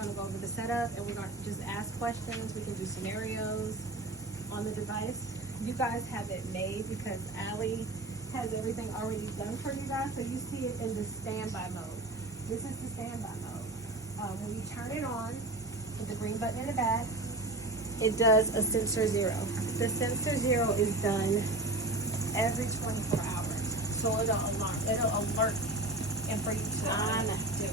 gonna go over the setup and we're gonna just ask questions. We can do scenarios on the device. You guys have it made because Allie has everything already done for you guys. So you see it in the standby mode. This is the standby mode. When you turn it on with the green button in the back, it does a sensor zero. The sensor zero is done every 24 hours. So it'll alert and for you to do.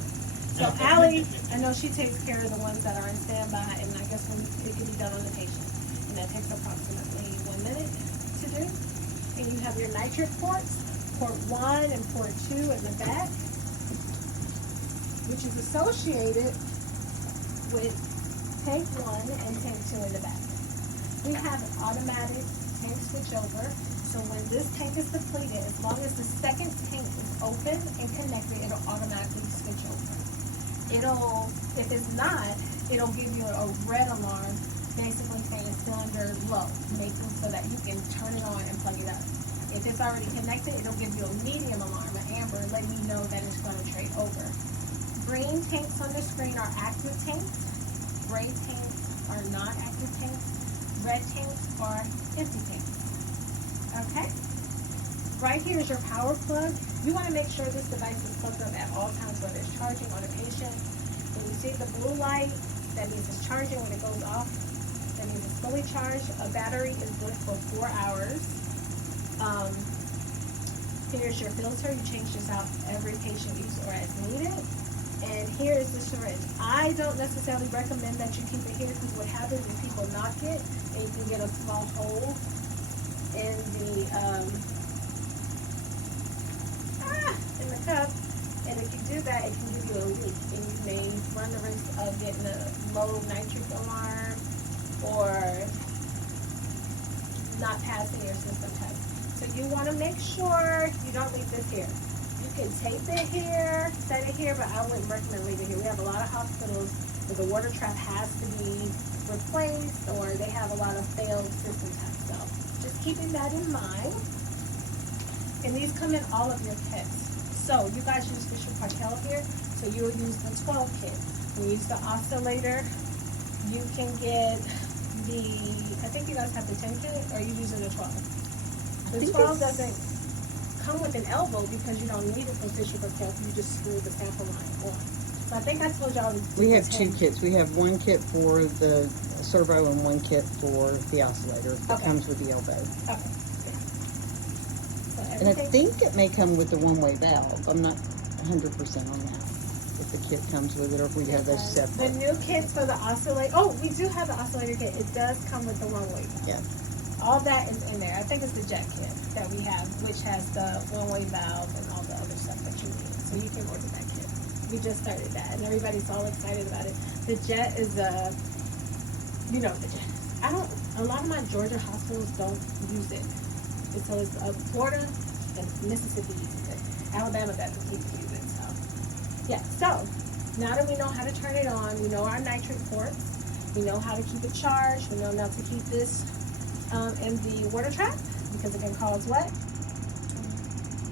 So Allie, I know she takes care of the ones that are in standby, and I guess when it can be done on the patient. And that takes approximately 1 minute to do. And you have your nitric ports, port 1 and port 2 in the back, which is associated with tank 1 and tank 2 in the back. We have an automatic tank switchover. So when this tank is depleted, as long as the second tank is open and connected, it'll automatically switch over. If it's not, it'll give you a red alarm, basically saying cylinder low, making so that you can turn it on and plug it up. If it's already connected, it'll give you a medium alarm, an amber, letting you know that it's going to trade over. Green tanks on the screen are active tanks. Gray tanks are non-active tanks. Red tanks are empty tanks. Okay? Right here is your power plug. You want to make sure this device is plugged up at all times, whether it's charging on a patient. When you see the blue light, that means it's charging. When it goes off, that means it's fully charged. A battery is good for 4 hours. Here's your filter. You change this out every patient use or as needed. And here is the syringe. I don't necessarily recommend that you keep it here because what happens is people knock it and you can get a small hole in the cup, and if you do that, it can give you a leak, and you may run the risk of getting a low nitric alarm or not passing your system test. So you want to make sure you don't leave this here. You can tape it here, set it here, but I wouldn't recommend leaving it here. We have a lot of hospitals where the water trap has to be replaced, or they have a lot of failed system tests. So just keeping that in mind. And these come in all of your kits. So you guys use Fisher Paykel here, so you'll use the 12 kit. When you use the oscillator, you can get I think you guys have the 10 kit, or are you using the 12? The 12 doesn't come with an elbow because you don't need it for Fisher Paykel. You just screw the sample line on. So I think I told y'all. We have 2 kits. We have 1 kit for the servo and 1 kit for the oscillator that comes with the elbow. Okay. And I think it may come with the one-way valve. I'm not 100% on that. If the kit comes with it, or if we have those separate. The new kits for the oscillator. Oh, we do have the oscillator kit. It does come with the one-way valve. Yeah. All that is in there. I think it's the jet kit that we have, which has the one-way valve and all the other stuff that you need. So you can order that kit. We just started that, and everybody's all excited about it. The jet is you know, the jet. A lot of my Georgia hospitals don't use it. So it's Florida and Mississippi uses it. Alabama doesn't keep using it. So yeah. So now that we know how to turn it on, we know our nitric ports, we know how to keep it charged, we know not to keep this in the water trap because it can cause what?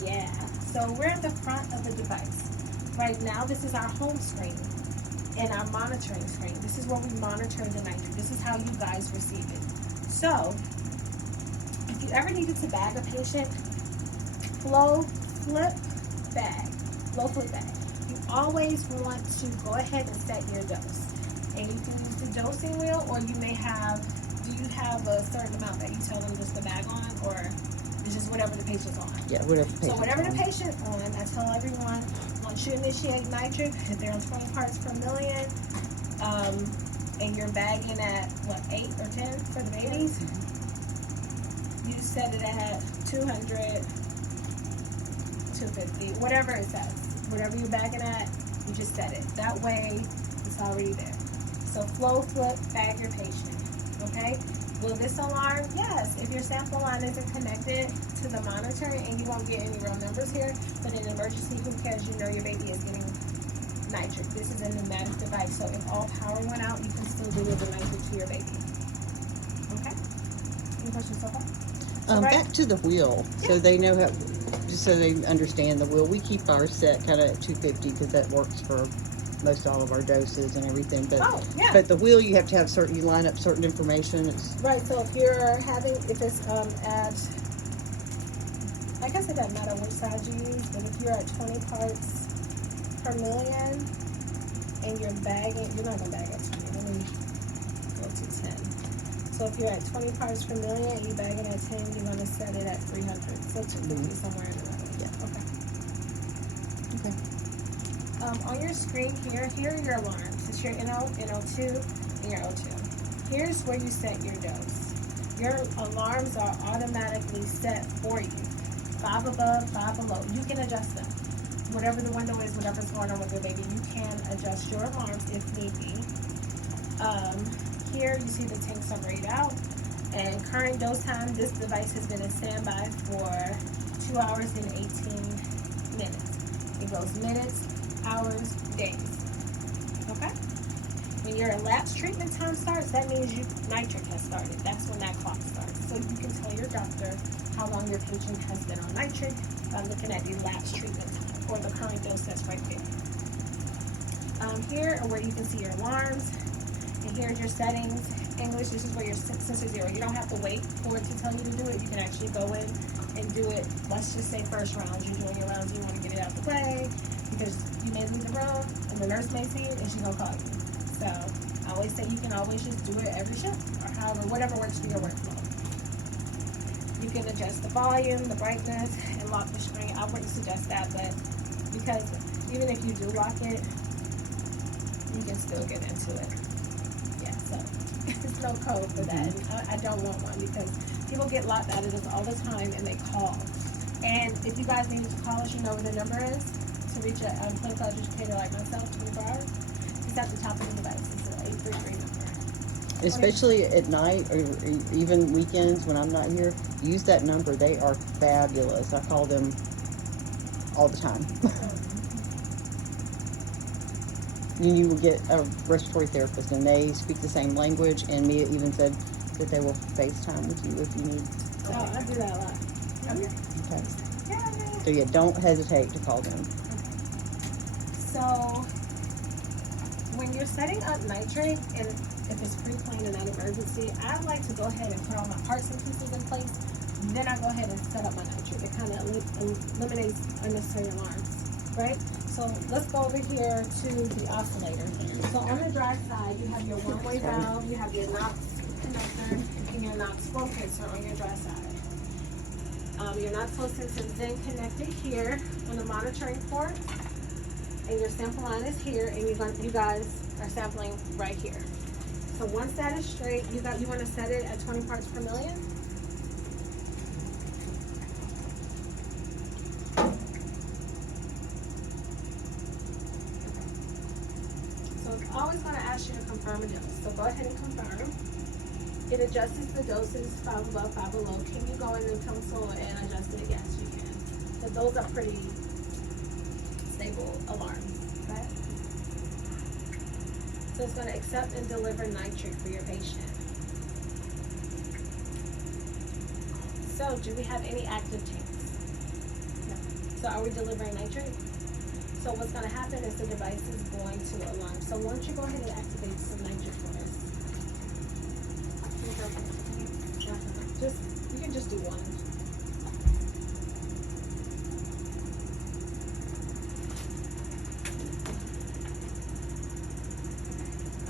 Yeah. So we're at the front of the device. Right now, this is our home screen and our monitoring screen. This is where we monitor the nitric. This is how you guys receive it. So if you ever needed to bag a patient, flow flip bag. You always want to go ahead and set your dose. And you can use the dosing wheel, or you may have, do you have a certain amount that you tell them just to bag on, or it's just whatever the patient's on? Yeah, whatever the patient's So whatever the patient's on, I tell everyone, once you initiate nitric, if they're on 20 parts per million, and you're bagging at, 8 or 10 for the babies? You set it at 200, 250, whatever it says. Whatever you're bagging at, you just set it. That way, it's already there. So flow flip, bag your patient, okay? Will this alarm? Yes, if your sample line isn't connected to the monitor, and you won't get any real numbers here, but in emergency, who cares? You know your baby is getting nitric. This is a pneumatic device, so if all power went out, you can still deliver nitric to your baby. Okay? Any questions so far? Back to the wheel, so they know how, just so they understand the wheel. We keep ours set kind of at 250 because that works for most all of our doses and everything. But Oh, yeah. but the wheel, you have to have certain, you line up certain information. It's Right, so if you're having, if it's at, I guess it doesn't matter which side you use, but if you're at 20 parts per million and you're bagging, you're not gonna bag at 20, let me go to 10. So if you're at 20 parts per million and you're bagging at 10, you're gonna set it at 300. So 250 somewhere in the middle. Yeah. Okay. okay. On your screen here are your alarms. It's your NO, NO2, and your O2. Here's where you set your dose. Your alarms are automatically set for you. 5 above, 5 below. You can adjust them. Whatever the window is, whatever's going on with your baby, you can adjust your alarms if need be. Here you see the tanks are grayed out. And current dose time, this device has been in standby for 2 hours and 18 minutes. It goes minutes, hours, days. Okay? When your elapsed treatment time starts, that means nitric has started. That's when that clock starts. So you can tell your doctor how long your patient has been on nitric by looking at the elapsed treatment time or the current dose that's right there. Here are where you can see your alarms, and here's your settings. English, this is where your sensor zero. You don't have to wait for it to tell you to do it. You can actually go in and do it. Let's just say first rounds. You're doing your rounds, you want to get it out the way because you may leave the room and the nurse may see it and she's gonna call you. So I always say you can always just do it every shift or however, whatever works for your workflow. You can adjust the volume, the brightness, and lock the screen. I wouldn't suggest that, but because even if you do lock it, you can still get into it. Yeah, so there's no code for that. And I don't want one because people get locked out of this all the time and they call. And if you guys need to call us, you know where the number is to reach a clinical educator like myself 24 hours. It's at the top of the device. It's an 833 number. Especially at night or even weekends when I'm not here, use that number. They are fabulous. I call them all the time. You will get a respiratory therapist and they speak the same language, and Mia even said that they will FaceTime with you if you need. Oh, I do that a lot. Okay. Okay. Yeah. So yeah, don't hesitate to call them. So when you're setting up nitrate, and if it's pre-planned and not emergency, I like to go ahead and put all my parts and pieces in place. Then I go ahead and set up my nitrate. It kind of eliminates unnecessary alarms, right? So let's go over here to the oscillator. So on the dry side, you have your one-way valve, you have your Knox connector, and your Knox flow tracer on your dry side. Your Knox flow sensor is then connected here on the monitoring port, and your sample line is here, and you guys are sampling right here. So once that is straight, you want to set it at 20 parts per million. So it's always going to ask you to confirm a dose. So go ahead and confirm. It adjusts the doses 5 above, 5 below. Can you go in the console and adjust it? Yes, you can. So those are pretty stable alarms. Okay? So it's going to accept and deliver nitric for your patient. So do we have any active tanks? No. So are we delivering nitric? So what's going to happen is the device is going to alarm. So why don't you go ahead and activate some nitric for us? You can just do one.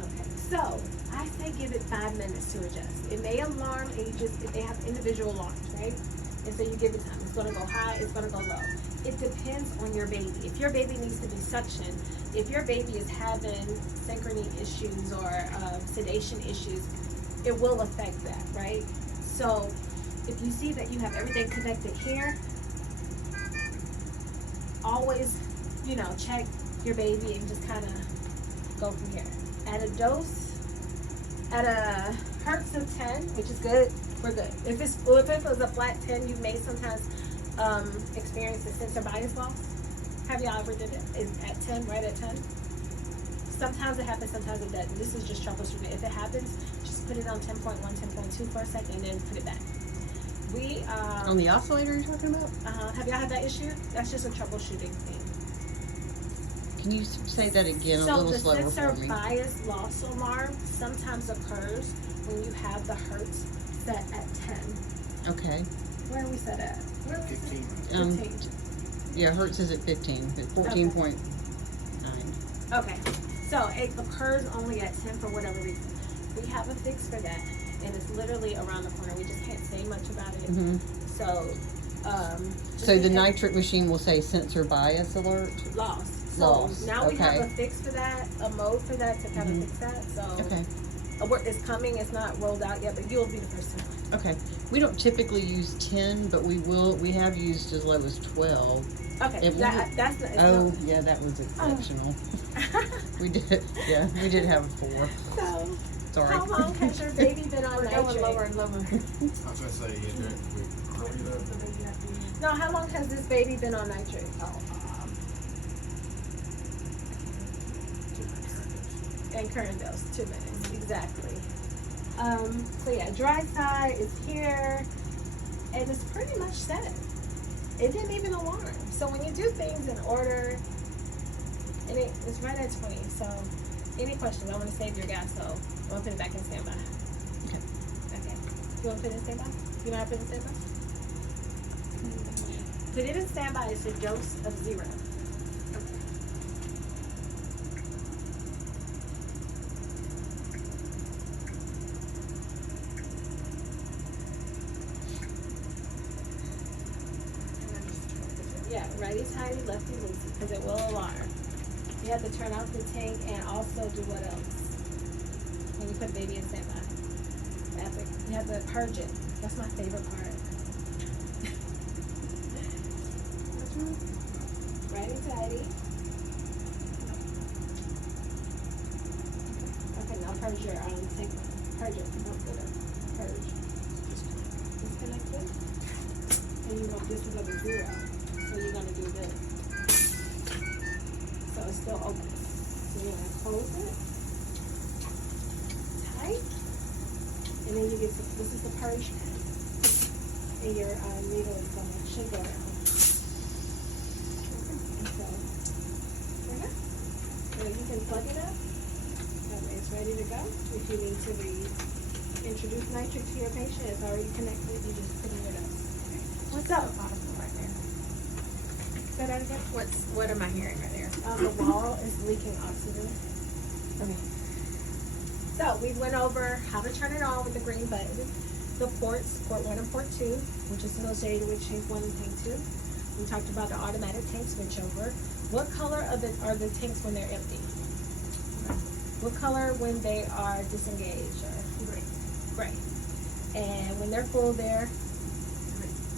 Okay. So I say give it 5 minutes to adjust. It may alarm, and they have individual alarms, right? And so you give it time. It's going to go high. It's going to go low. It depends on your baby. If your baby needs to be suctioned, if your baby is having synchrony issues or sedation issues, it will affect that, right? So if you see that you have everything connected here, always, check your baby and just kind of go from here. At a dose, at a hertz of 10, which is good, we're good. If it was a flat 10, you may sometimes experience a sensor bias loss. Have y'all ever did it? Is at 10, right at 10? Sometimes it happens, sometimes it doesn't. This is just troubleshooting. If it happens, just put it on 10.1, 10.2 for a second, and then put it back. On the oscillator you're talking about? Have y'all had that issue? That's just a troubleshooting thing. Can you say that again a So little the slower sensor for me? bias loss alarm sometimes occurs when you have the hertz set at 10. Okay. Where are we set at? Where are we set? 15. 15. Yeah, Hertz is at 15, but 14.9. Okay, so it occurs only at 10 for whatever reason. We have a fix for that, and it's literally around the corner. We just can't say much about it. Mm-hmm. So, So the nitric machine will say sensor bias alert? loss. So Loss, now we have okay. a fix for that, a mode for that to kind of fix that. So Okay. It's coming. It's not rolled out yet, but you'll be the first to know. Okay. We don't typically use 10, but we have used as low as 12. Okay, It that's the. Oh, yeah, that was exceptional. We did, yeah, we did have a 4. So, Sorry. how long has your baby been on We're going nitrate? lower and lower. I was gonna say, yeah, that we hurry it up. No, how long has this baby been on nitrate? And current dose, 2 minutes, exactly. So yeah, dry side is here, and it's pretty much set. It didn't even alarm. So when you do things in order, and it's right at 20. So any questions? I want to save your gas, so I'm gonna put it back in standby. Okay. Okay. You want to put it in standby? You know how to put it in standby? Put it in standby. It's a dose of 0. Okay. Yeah, righty tighty, lefty loosey, because it will alarm. You have to turn off the tank and also do what else? When you put baby in standby. You have to purge it. That's my favorite part. Righty tighty. Okay, now purge your tank. Purge it. Don't put it. Purge. Disconnected. And you know this is over 0. So you're gonna do this. So it's still open. So you're gonna close it. Tight. And then you get this is the purge pen. And your needle is should go down. And so there you go. So you can plug it up. That way it's ready to go. If you need to introduce nitric to your patient, it's already connected. You just put in your dose. What's up? Right there. Say that again? What am I hearing right there? The wall is leaking oxygen. Okay. So we went over how to turn it on with the green button. The ports, port 1 and port 2, which is associated with tank 1 and tank 2. We talked about the automatic tank switchover. What color are the tanks when they're empty? What color when they are disengaged? Or gray. And when they're full, they're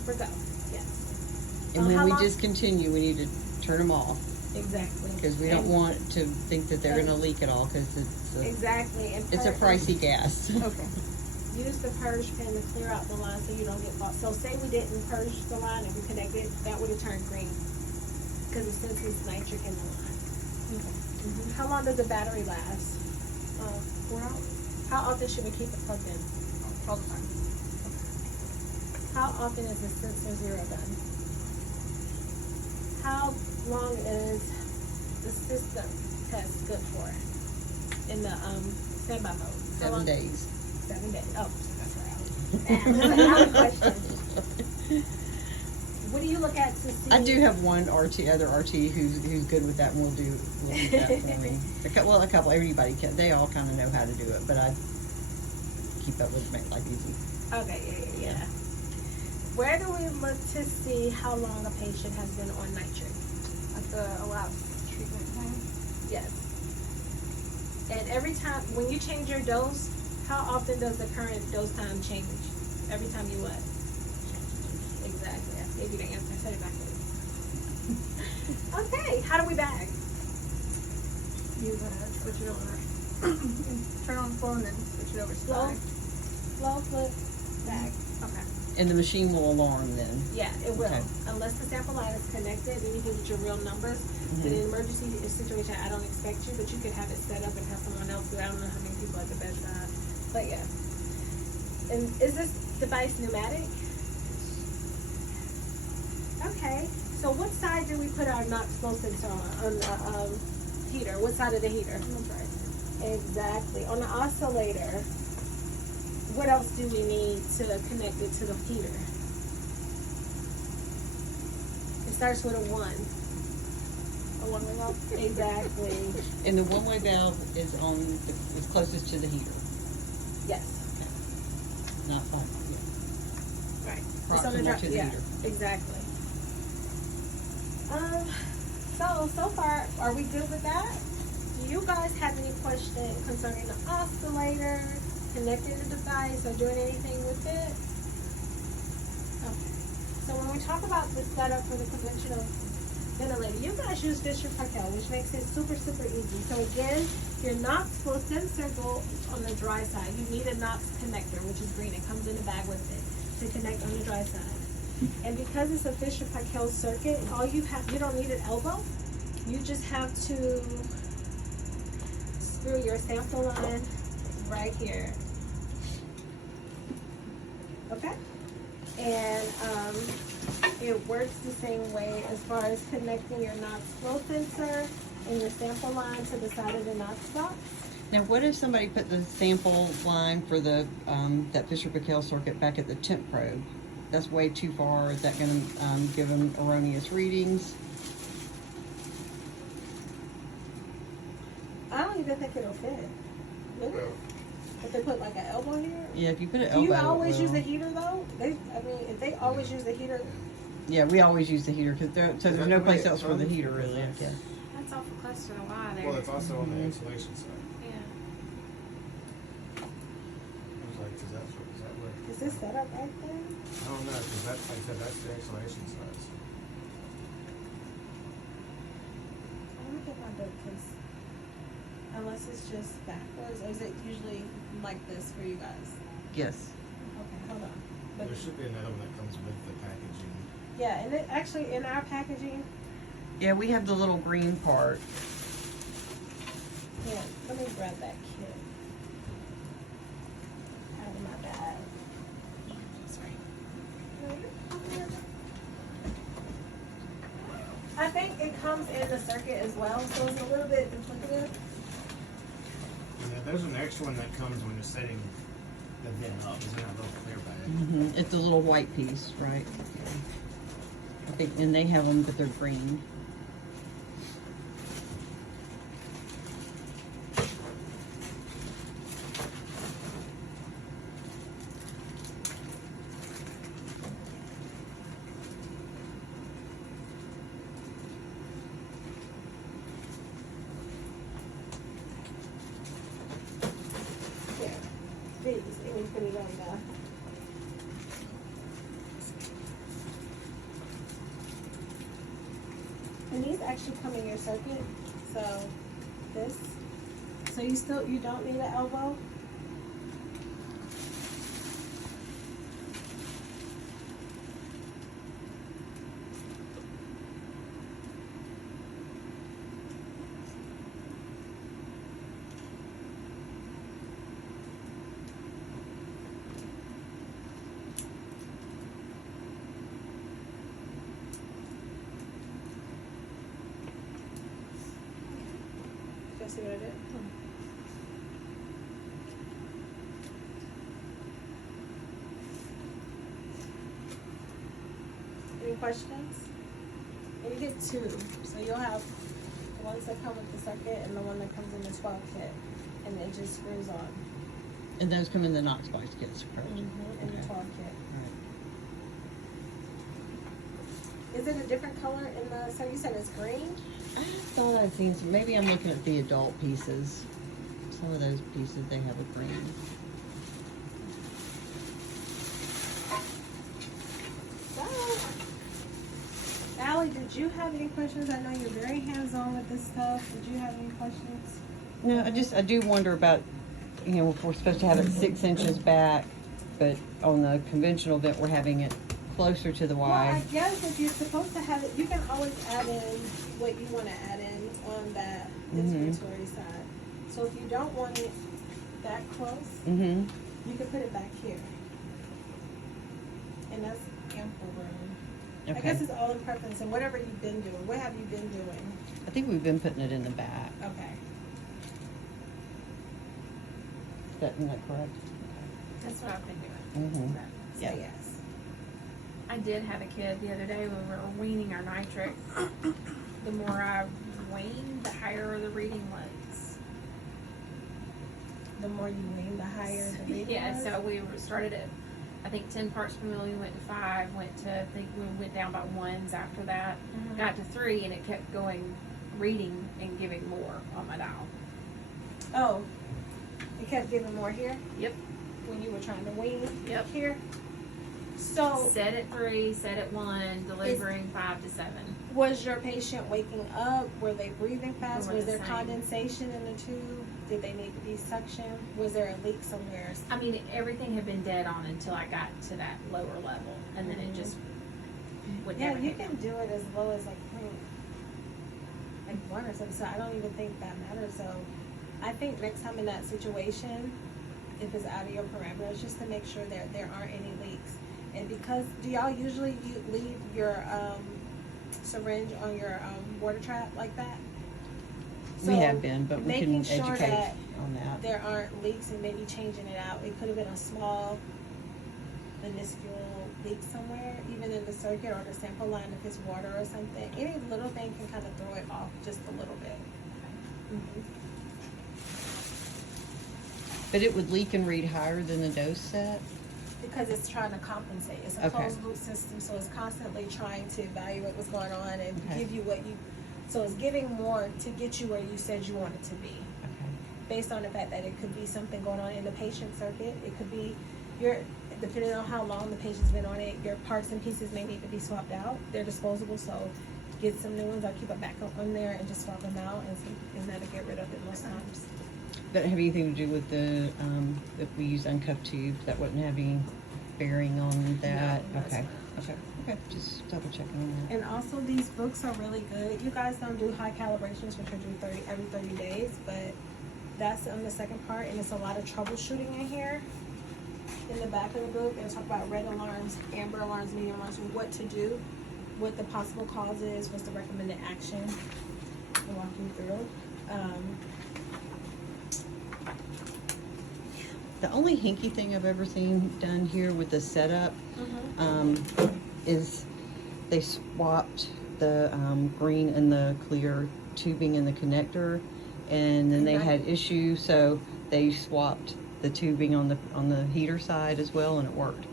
for go. Yes. And when how we long- discontinue, we need to turn them off. Exactly. Because we don't want to think that they're going to leak at all, because Exactly. And it's a pricey gas. Okay. Use the purge pen to clear out the line so you don't get lost. So say we didn't purge the line and we connected, that would have turned green because it senses nitric in the line. Okay. How long does the battery last? 4 hours. How often should we keep it plugged in? All the time. How often is the sensor 0 done? How long is the system test good for in the standby mode? How 7 long? days. 7 days. Oh, that's right. I have a question. What do you look at to see? I do have one other RT who's good with that, and will do that for me. A couple, everybody can. They all kind of know how to do it, but I keep up with it, make life easy. Okay, yeah. Where do we look to see how long a patient has been on nitric? At the allowed treatment time. Yes. And every time, when you change your dose, how often does the current dose time change? Every time you what? Exactly. I gave you the answer. I said it backwards. Okay. How do we bag? You switch it over. Turn on the phone and switch it over to Slow, bag. slow flip, bag. Okay. And the machine will alarm then. Yeah, it will. Okay. Unless the sample line is connected, then you can get your real numbers. But in an emergency situation, I don't expect you, but you could have it set up and have someone else do it. I don't know how many people at the bedside. But yeah. And is this device pneumatic? Okay. So what side do we put our NOx flow sensor on? On the heater. What side of the heater? I'm gonna try it. Exactly. On the oscillator, what else do we need to connect it to the heater? It starts with a 1. A one-way valve. Exactly. And the one-way valve is is closest to the heater, Yes. not fine. Right. It's on Proximal the to the heater. Exactly. So far, are we good with that? Do you guys have any questions concerning the oscillator, connecting the device, or doing anything with it? Okay. So when we talk about the setup for the conventional ventilator, you guys use Fisher-Paykel, which makes it super, super easy. So again, your Knox will sensor go on the dry side. You need a Knox connector, which is green. It comes in the bag with it to connect on the dry side. And because it's a Fisher-Paykel circuit, you don't need an elbow. You just have to screw your sample line right here. Okay? And it works the same way as far as connecting your Knox flow sensor and your sample line to the side of the Knox box. Now, what if somebody put the sample line for the that Fisher-Paykel circuit back at the temp probe? That's way too far. Is that going to give them erroneous readings? I don't even think it'll fit. Will it? If they put like an elbow here? Yeah, if you put an Do elbow. you always it use will. the heater though? If they always use the heater, Yeah, we always use the heater because there's no place else for the heater really. I guess. That's awful close to the wire Well, it's also on the insulation side. Yeah. I was like, is that what? is this set up right there? I don't know, cause that's, like I said, that's the insulation side. I want to get my bookcase. Unless it's just backwards, or is it usually like this for you guys? Yes. Okay, hold on. But There should be another one that comes with the packaging. yeah, and it actually in our packaging, Yeah, we have the little green part. yeah, let me grab that kit out of my bag. I think it comes in the circuit as well, so it's a little bit duplicative. Yeah, there's an extra one that comes when you're setting the bin up, it's in that little clear bag. It's a little white piece, right? I think, and they have them, but they're green. Yeah, these, and we put it on and these actually come in your circuit, so this, so you don't need an elbow. Just see what I did? Any questions? And you get two, so you'll have the ones that come with the circuit and the one that comes in the 12 kit, and it just screws on. And those come in the Knox box kits, correct? In the Okay. 12 kit. Right. Is it a different color in the, so you said it's green? I thought I'd seen some. Maybe I'm looking at the adult pieces. Some of those pieces they have a green. So, Allie, did you have any questions? I know you're very hands-on with this stuff. Did you have any questions? No, I do wonder about, if we're supposed to have it 6 inches back, but on the conventional vent we're having it closer to the Well, I Y. guess if you're supposed to have it, you can always add in what you want to add in on that inventory side. So if you don't want it that close, Mm-hmm. you can put it back here. And that's ample room. I Okay. guess it's all in preference and whatever you've been doing. What have you been doing? I think we've been putting it in the back. Okay. Isn't that correct? That's what I've been doing. Mm-hmm. So Yeah. yes. I did have a kid the other day when we were weaning our nitric. The more I weaned, the higher the reading was. The more you wean, the higher the reading Yeah, was? so we started at, I think 10 parts per million, went to 5, went to, I think we went down by ones after that. Mhm. Got to 3, and it kept going, reading and giving more on my dial. Oh, it kept giving more here Yep. when you were trying to wean Yep. here. So Set at 3, set at 1, delivering 5 to 7. was your patient waking up? Were they breathing fast? They were Was the there same. condensation in the tube? Did they need to be suctioned? Was there a leak somewhere? I mean, everything had been dead on until I got to that lower level, and then it just would Yeah, never you hit. can do it as low as like 1 or something. So I don't even think that matters. So I think next time in that situation, if it's out of your parameters, just to make sure that there aren't any leaks. And because do y'all usually leave your syringe on your water trap like that? We have been, but we can making sure educate that on that. there aren't leaks and maybe changing it out. It could have been a small minuscule leak somewhere, even in the circuit or the sample line if it's water or something. Any little thing can kind of throw it off just a little bit. Mhm. But it would leak and read higher than the dose set? Because it's trying to compensate. It's a Okay. closed loop system, so it's constantly trying to evaluate what's going on and Okay. give you what you. So it's giving more to get you where you said you wanted to be, Okay. based on the fact that it could be something going on in the patient circuit. It could be your, depending on how long the patient's been on it, your parts and pieces may need to be swapped out. They're disposable, so get some new ones or keep a backup on there and just swap them out, and that'll get rid of it most times. That have anything to do with the, if we use uncuffed tubes, that wouldn't have any bearing on that? No, that's Okay, not. okay, just double checking on that. And also, these books are really good. You guys don't do high calibrations, which are due every 30 days, but that's on the second part, and it's a lot of troubleshooting in here. In the back of the book, it'll talk about red alarms, amber alarms, medium alarms, what to do, what the possible cause is, what's the recommended action. I'll walk you through. The only hinky thing I've ever seen done here with the setup, is they swapped the, green and the clear tubing in the connector, and then they had issues, so they swapped the tubing on the heater side as well, and it worked.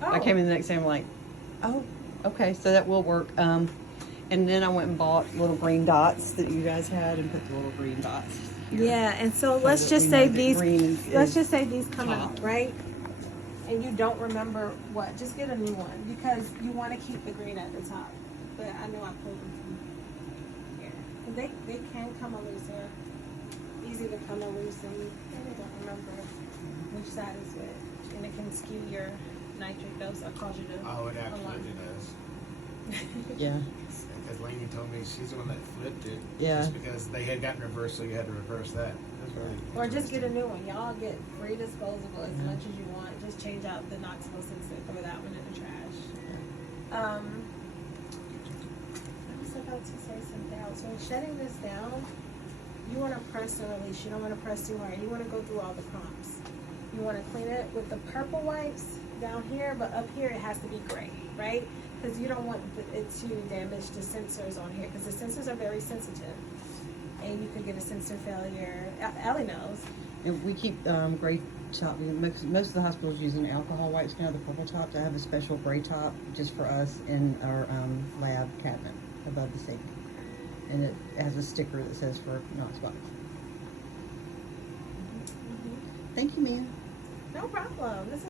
I came in the next day, I'm like, oh, okay, so that will work. And then I went and bought little green dots that you guys had and put the little green dots here. Yeah, and so So let's that just we say know that these. green Let's is just say these come top. out, right? And you don't remember what? Just get a new one because you want to keep the green at the top. But I know I pulled them from here. And they can come loose. They're easy to come loose, and you really don't remember which side is which, and it can skew your nitric dose or cause you to. Oh, it alarm. absolutely does. Yeah, Because Lainey told me she's the one that flipped it. Yeah. Just because they had gotten reversed, so you had to reverse that. That's very Or just get a interesting. new one. Y'all get free disposable as much as you want. Just change out the Knoxville sensor, throw that one in the trash. I was about to say something else. When shutting this down, you want to press and release. You don't want to press too hard. You want to go through all the prompts. You want to clean it with the purple wipes down here, but up here it has to be gray, right? Because you don't want it to damage the sensors on here, because the sensors are very sensitive. And you could get a sensor failure. Allie knows. and we keep gray top. Most of the hospitals using alcohol wipes now, the purple tops. I have a special gray top just for us in our lab cabinet above the sink, and it has a sticker that says for Knoxbox. Thank you, Mia. No problem. This is